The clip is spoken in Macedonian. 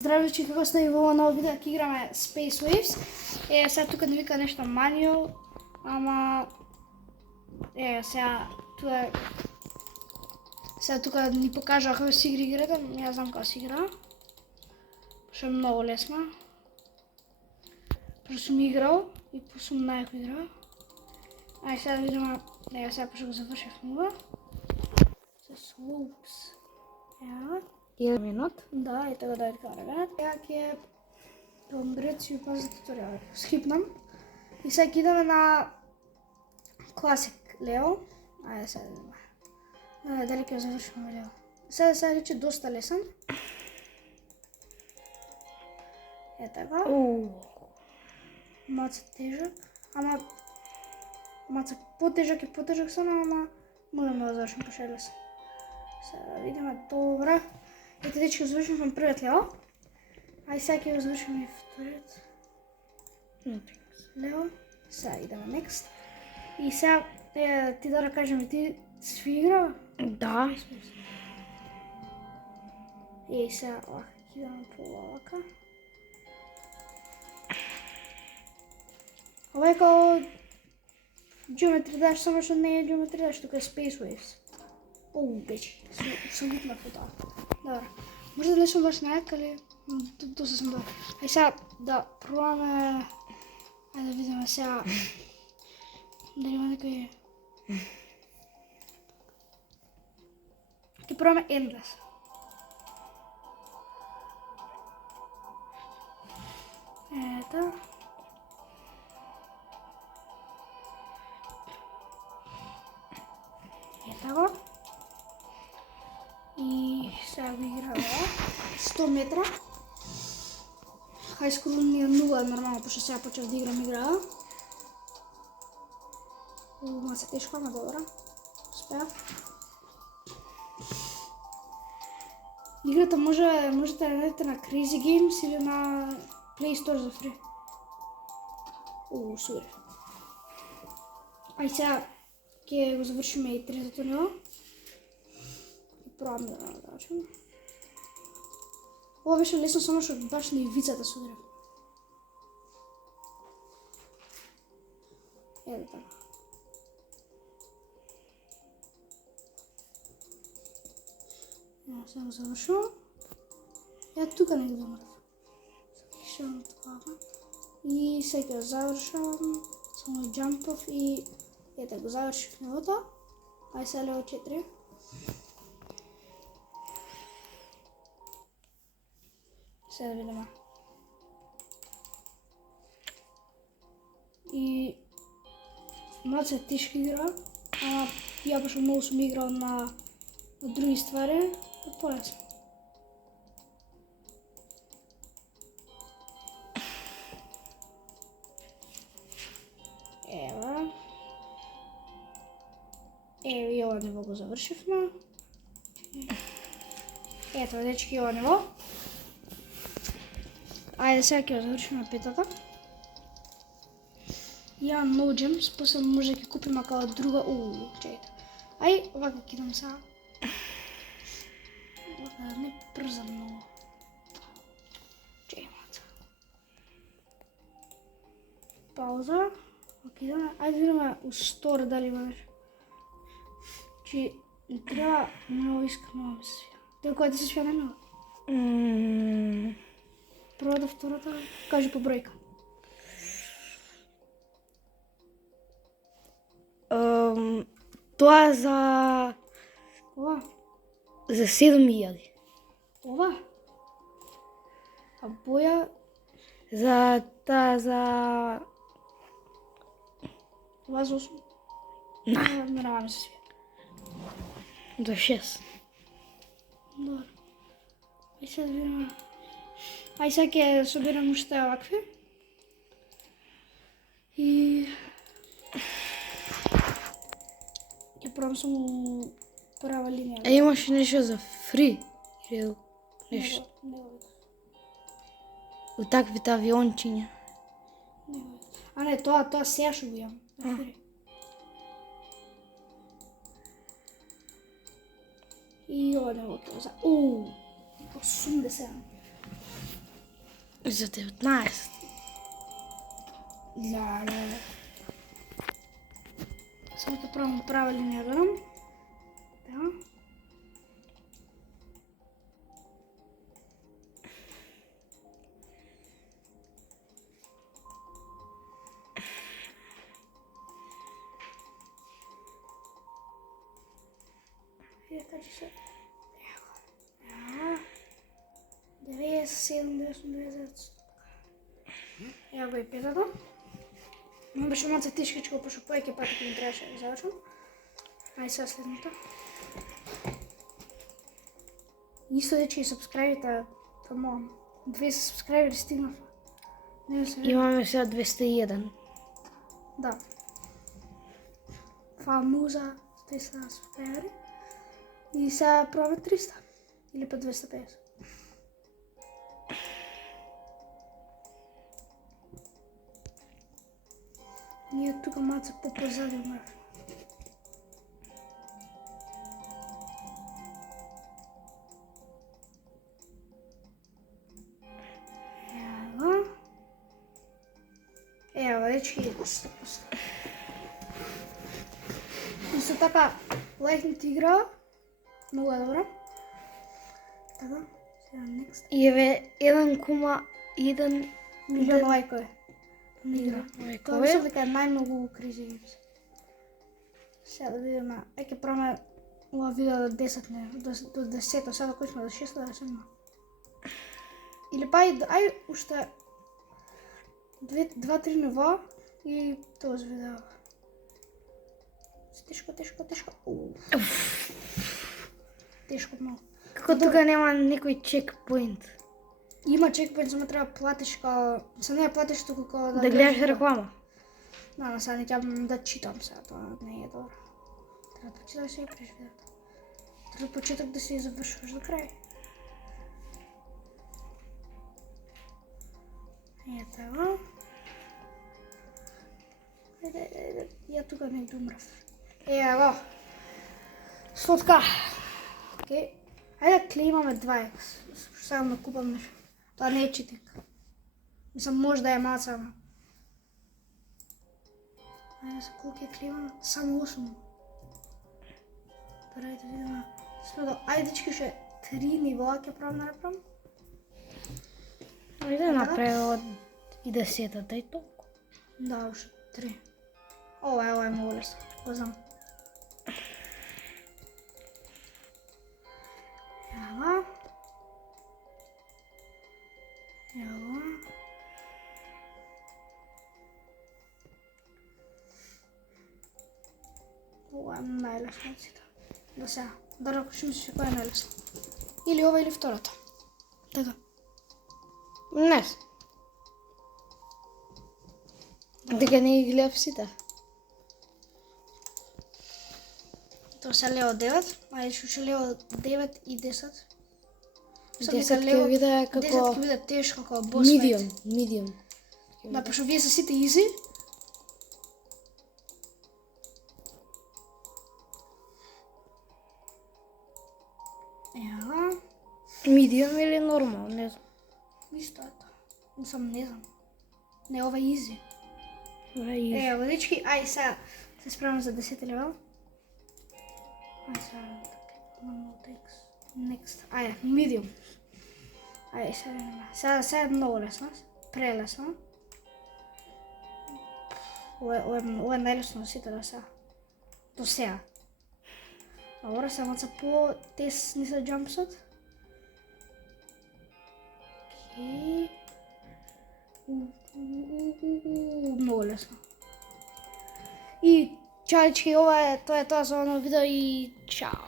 Здравичи, како сте и во ова ново видео, ќе играме Space Waves. Сега тука не вика нешто manual, ама сега тука ни покажа како се игри играта, ја знам како се игра. Што е многу лесна. Пошто сум играл и сум најако игра. Ајде сега да видиме, сега пошто го завршивме ова. Со slopes. Ева. 1 минут. Да, ето го дојде камера. Сега ќе пробам си пазите туторијал. Скипнам. И сега ќе идеме на Classic Leo. Ајде сега да видиме. Дали ќе завршиме Leo. Сега рече доста лесен. Ето го. Маца тежак. Ама маца потежак и потежак само, ама можеме да завршим пошто е лесен. Сега да видиме, добра. Ете дечки, завршивме првиот Лео. Ајде сега ќе го завршиме и вториот Лео. Сега идеме next. И сега ти да кажем, ти си играл? Да. И сега овака ќе идеме по овака. Ова е као Geometry Dash, само што не е Geometry Dash, тука е Space Waves. Бече, сум лупнав по тоа. Добро. Може да не сум баш најак, али доста сум добар. Ајде сега да пробаме. Ајде да видиме сега. Дали има некој. Ќе пробаме Endless. Ето. Ето го. И сега го играме 100 метра. High School ми е 0 нормално, пошто сега почнав да играм игра. Маца тешко, ама добра. Успеав. Играта можете да најдете на Crazy Games или на Play Store за free. Супер. Ајде сега ќе го завршиме и третото ниво. Пробам да научам. Ова беше лесно само што баш на ивицата се удрев. Ето така. Сега го завршувам. Тука не го замрв. Завршувам това. И сега го завршувам. Само джампов и ето го завршив нивото. Ајде сега Лео 4. Сега да видиме. И малце е тешка игра, ама ја пошто многу сум играл на други ствари, е полесно. Ева. И ова ниво го завршивме. Ето, дечки, ова ниво. Ајде сега ќе го завршиме петата. Ја no gems, после може да ќе купиме као друга. Чекајте. Ај, овака ќе идам сега. Овака не брзам многу. Чекај маца. Пауза. Оке, идеме. Ајде да видиме у Store дали има нешто. Чи не треба многу искрено да се свија. Тој кој да се свија најмногу? Првата, втората, кажи по бројка. Тоа за Ова? за 7000. Ова? А боја? За Ова за 8? Не нема се свија. за 6. Добро. Ајде сега да видиме. Ајде сега ќе соберам уште овакви. И ќе пробам само права линија. Имаш нешто за фри? Или нешто? Не го видов. У таквите авиончиња. Не го видов. А не, тоа сега што го имам. И ова не го за 80. За 19. Леле. Само да пробам права линија гледам. Да. Така се. 97, 98, Ја го и петата. Ме беше малце тешкичко, пошто повеќе пати ми требаше да завршам. Ај сега следната. Исто дечки сабскрајбите, тамо 200 сабскрајбери стигнав. Не се верувам. Имаме сега 201. Да. Фала му за 200 сабскрајбери. И сега пробаме 300. Или па 250. Ние тука малце по-позади умрав. Ева, дечки, исто така, лајкните игра, многу е добра. Така, сега next. И еве 1,1 Милион лајкови. Игра. лајкови. Тоа мислам дека е најмногу Crazy Games. Сега да видиме, ќе правиме ова видео до 10, не, до 10, сега кој сме до 6, да 7. Или па ај уште 2-3 нива и тоа видео. Тешко. Тешко многу. Како тука нема некој чекпоинт. Има чекпоинт, само треба платиш као... Се не платиш туку као Да гледаш реклама. Да, сега не ќе да читам сега, тоа не е добро. Треба да прочиташ и преш видеото. Треба почеток да се завршуваш до крај. Ето. Ајде, ја тука не умрав. Ево. Слотка. Океј. Ајде да клеймаме 2x. Сега да купам нешто. Тоа не е читик. Мислам, може да е малце, ама. Ајде за колку ја клеймаме? Само 8. Ајде да видиме. Ајде дечки, ше 3 нивоа ќе правам да направам. Ајде направи од и 10-та и толку. Да, уште 3. Ова е многу лесно, го знам. Ева. Ова е најлесно од сите. Да сега, да ракушим се која е најлесно. Или ова или втората. Така. Не. Дека не ги гледав сите. Тоа се лево 9, ајде шуше лево 9 и 10. 10 ќе биде 10 како ќе биде тешко како бос fight. medium. Да, пошто вие се сите изи. Ева. Medium или нормал, не знам. Исто е тоа. Не знам. Не, ова е изи. Ај, Ево, дечки, ај сега се спремам за 10 левел. Ај сега, next. Ајде, medium. Ајде, сега е многу лесно, прелесно. Ова е најлесно од сите до сега. До сега. Добро, сега малце по-тесни се джампсот. Океј. Многу лесно. И чао, ова е тоа за оно видео и чао.